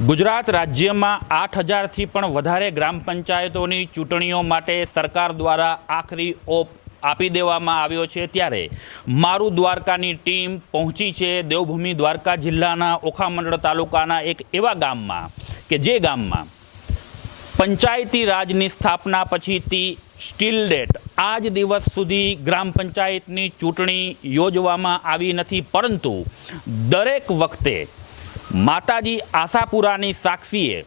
ગુજરાત રાજ્યમાં આઠ હજારથી પણ વધારે ગ્રામ પંચાયતોની ચૂંટણીઓ માટે સરકાર દ્વારા આખરી ઓપ આપી દેવામાં આવ્યો છે ત્યારે મારું દ્વારકાની ટીમ પહોંચી છે દેવભૂમિ દ્વારકા જિલ્લાના ઓખામંડળ તાલુકાના એક એવા ગામમાં કે જે ગામમાં પંચાયતી રાજની સ્થાપના પછીથી સ્ટીલ ડેટ આજ દિવસ સુધી ગ્રામ પંચાયતની ચૂંટણી યોજવામાં આવી નથી પરંતુ દરેક વખતે માતાજી આશાપુરાની સાક્ષીએ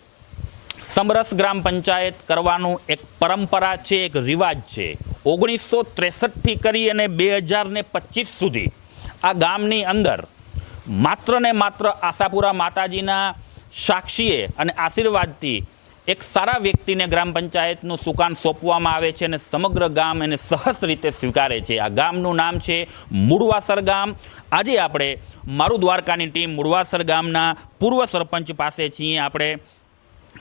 સમરસ ગ્રામ પંચાયત કરવાનું એક પરંપરા છે, એક રિવાજ છે. ઓગણીસો ત્રેસઠથી કરી અને બે હજાર ને પચીસ સુધી આ ગામની અંદર માત્ર ને માત્ર આશાપુરા માતાજીના સાક્ષીએ અને આશીર્વાદથી એક સારા વ્યક્તિને ગ્રામ પંચાયતનું સુકાન સોંપવામાં આવે છે અને સમગ્ર ગામ એને સહસ રીતે સ્વીકારે છે. આ ગામનું નામ છે મૂળવાસર ગામ. આજે આપણે મારું દ્વારકાની ટીમ મૂળવાસર ગામના પૂર્વ સરપંચ પાસે છીએ. આપણે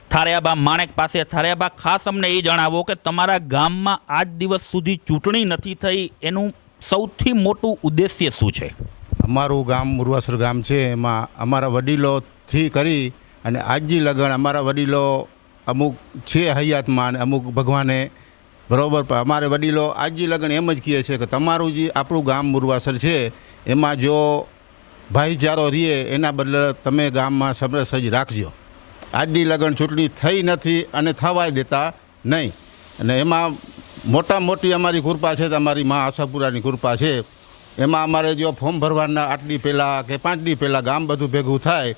થારિયાબા માણેક પાસે. થારિયાબા, ખાસ અમને એ જણાવો કે તમારા ગામમાં આજ દિવસ સુધી ચૂંટણી નથી થઈ. એનું સૌથી મોટું ઉદ્દેશ્ય શું છે? અમારું ગામ મુરવાસર ગામ છે. એમાં અમારા વડીલોથી કરી અને આજજી લગન અમારા વડીલો અમુક છે હૈયાતમાં અને અમુક ભગવાને બરાબર, પણ અમારે વડીલો આજી લગન એમ જ કહે છે કે તમારું જે આપણું ગામ મુરવાસર છે, એમાં જો ભાઈચારો રહીએ, એના બદલે તમે ગામમાં સમરસ જ રાખજો. આજની લગન ચૂંટણી થઈ નથી અને થવાય દેતા નહીં. અને એમાં મોટા મોટી અમારી કૃપા છે અમારી મા આશાપુરાની કૃપા છે. એમાં અમારે જો ફોર્મ ભરવાના આટલી પહેલાં કે પાંચ દી પહેલાં ગામ બધું ભેગું થાય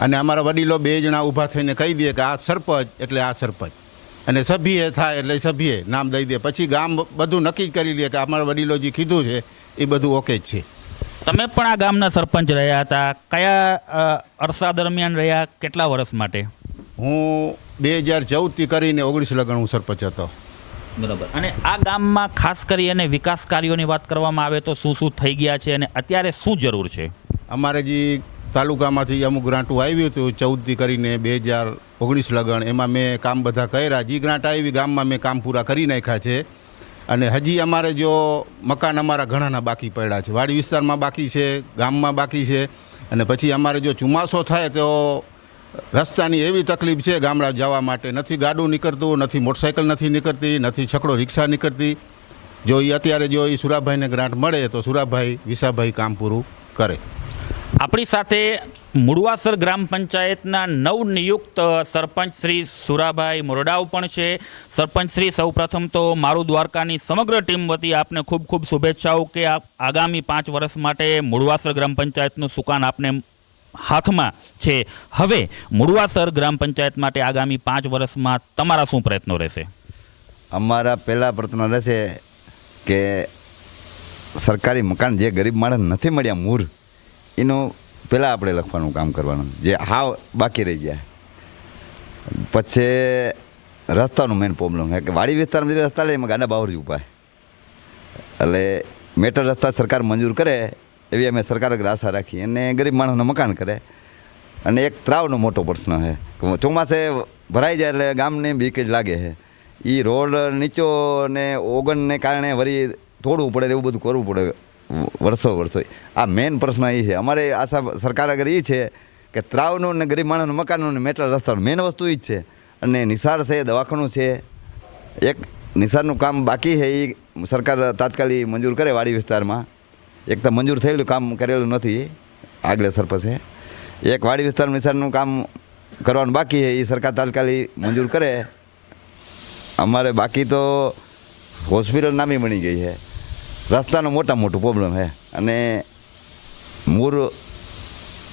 અને અમારા વડીલો બે જણા ઊભા થઈને કહી દે કે આ સરપંચ એટલે આ સરપંચ. અને સભ્ય થાય એટલે સભ્યે નામ દઈ દે. પછી ગામ બધું નક્કી કરી લે કે અમારા વડીલો જે કીધું છે એ બધું ઓકે જ છે. તમે પણ આ ગામના સરપંચ રહ્યા હતા. કયા અરસા દરમિયાન રહ્યા? કેટલા વર્ષ માટે? હું બે હજાર ચૌદથી કરીને ઓગણીસ લગણ હું સરપંચ હતો. બરાબર. અને આ ગામમાં ખાસ કરી અને વિકાસ કાર્યોની વાત કરવામાં આવે તો શું શું થઈ ગયા છે અને અત્યારે શું જરૂર છે? અમારે જે તાલુકામાંથી અમુક ગ્રાન્ટો આવ્યું હતું ચૌદથી કરીને બે હજાર ઓગણીસ લગન એમાં મેં કામ બધા કર્યા. જે ગ્રાન્ટ આવી ગામમાં મેં કામ પૂરા કરી નાખ્યા છે. અને હજી અમારે જો મકાન અમારા ઘણાના બાકી પડ્યા છે. વાડી વિસ્તારમાં બાકી છે, ગામમાં બાકી છે. અને પછી અમારે જો ચોમાસો થાય તો રસ્તાની એવી તકલીફ છે, ગામડા જવા માટે નથી ગાડું નીકળતું, નથી મોટરસાઇકલ નથી નીકળતી, નથી છકડો રિક્ષા નીકળતી. જો એ અત્યારે જો એ સુરાભાઈને ગ્રાન્ટ મળે તો સુરાભાઈ વિસાભાઈ કામ પૂરું કરે. આપણી સાથે મુળવાસર ગ્રામ પંચાયતના નવનિયુક્ત સરપંચ શ્રી સુરાભાઈ મોરડાવ પણ છે. સરપંચ શ્રી, સૌપ્રથમ તો મારું દ્વારકાની સમગ્ર ટીમ વતી આપને ખૂબ ખૂબ શુભેચ્છાઓ કે આગામી પાંચ વર્ષ માટે મુળવાસર ગ્રામ પંચાયતનું સુકાન આપને હાથમાં છે. હવે મુળવાસર ગ્રામ પંચાયત માટે આગામી પાંચ વર્ષમાં તમારા શું પ્રયત્નો રહેશે? અમારા પહેલાં પ્રયત્ન રહેશે કે સરકારી મકાન જે ગરીબ માણસ નથી મળ્યા મૂર એનું પહેલાં આપણે લખવાનું કામ કરવાનું. જે હાવ બાકી રહી ગયા. પછી રસ્તાનું મેઇન પ્રોબ્લેમ છે કે વાડી વિસ્તારમાં રસ્તા લે, એમાં ગાડા જ ઉપાય. એટલે મેટર રસ્તા સરકાર મંજૂર કરે, એવી અમે સરકાર આશા રાખી. અને ગરીબ માણસને મકાન કરે. અને એક ત્રાવનો મોટો પ્રશ્ન છે ચોમાસે ભરાઈ જાય એટલે ગામને બીકેજ લાગે છે. એ રોડ નીચો ને ઓગણને કારણે વળી તોડવું પડે એવું બધું કરવું પડે. વર્ષો વર્ષો. આ મેઇન પ્રશ્ન એ છે. અમારે આશા સરકાર આગળ એ છે કે ત્રાવનું ને ગરીબ માણસનું મકાનનું ને મેટલ રસ્તાનું મેઇન વસ્તુ એ જ છે. અને નિસાર છે, દવાખાનું છે. એક નિસારનું કામ બાકી છે એ સરકાર તાત્કાલિક મંજૂર કરે વાડી વિસ્તારમાં. એક તો મંજૂર થયેલું કામ કરેલું નથી આગલે સરપંચે. એક વાડી વિસ્તાર નિસારનું કામ કરવાનું બાકી છે એ સરકાર તાત્કાલિક મંજૂર કરે. અમારે બાકી તો હોસ્પિટલ નામી બની ગઈ છે. રસ્તાનો મોટા મોટું પ્રોબ્લેમ છે અને મૂળ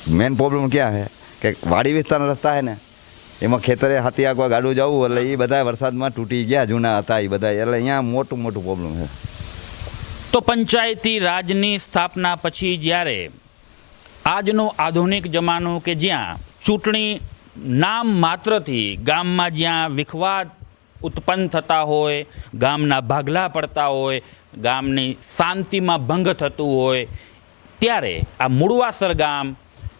મેઇન પ્રોબ્લેમ ક્યાં છે કે વાડી વિસ્તારના રસ્તા છે ને, એમાં ખેતરે હાથી આગવા ગાડું જવું એટલે એ બધા વરસાદમાં તૂટી ગયા, જૂના હતા એ બધા. એટલે અહીંયા મોટું મોટું પ્રોબ્લેમ છે તો પંચાયતી રાજની સ્થાપના પછી જ્યારે આજનો આધુનિક જમાનો કે જ્યાં ચૂંટણી નામ માત્રથી ગામમાં જ્યાં વિખવાદ ઉત્પન્ન થતા હોય, ગામના ભાગલા પડતા હોય, ગામની શાંતિમાં ભંગ થતું હોય, ત્યારે આ મૂળવાસર ગામ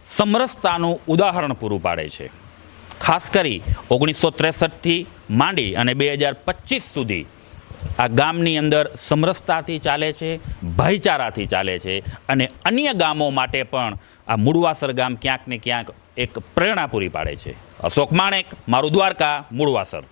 સમરસતાનું ઉદાહરણ પૂરું પાડે છે. ખાસ કરી ઓગણીસો ત્રેસઠથી માંડી અને બે હજાર પચીસ સુધી આ ગામની અંદર સમરસતાથી ચાલે છે, ભાઈચારાથી ચાલે છે અને અન્ય ગામો માટે પણ આ મૂળવાસર ગામ ક્યાંક ને ક્યાંક એક પ્રેરણા પૂરી પાડે છે. અશોક માણેક, મારું દ્વારકા, મૂળવાસર.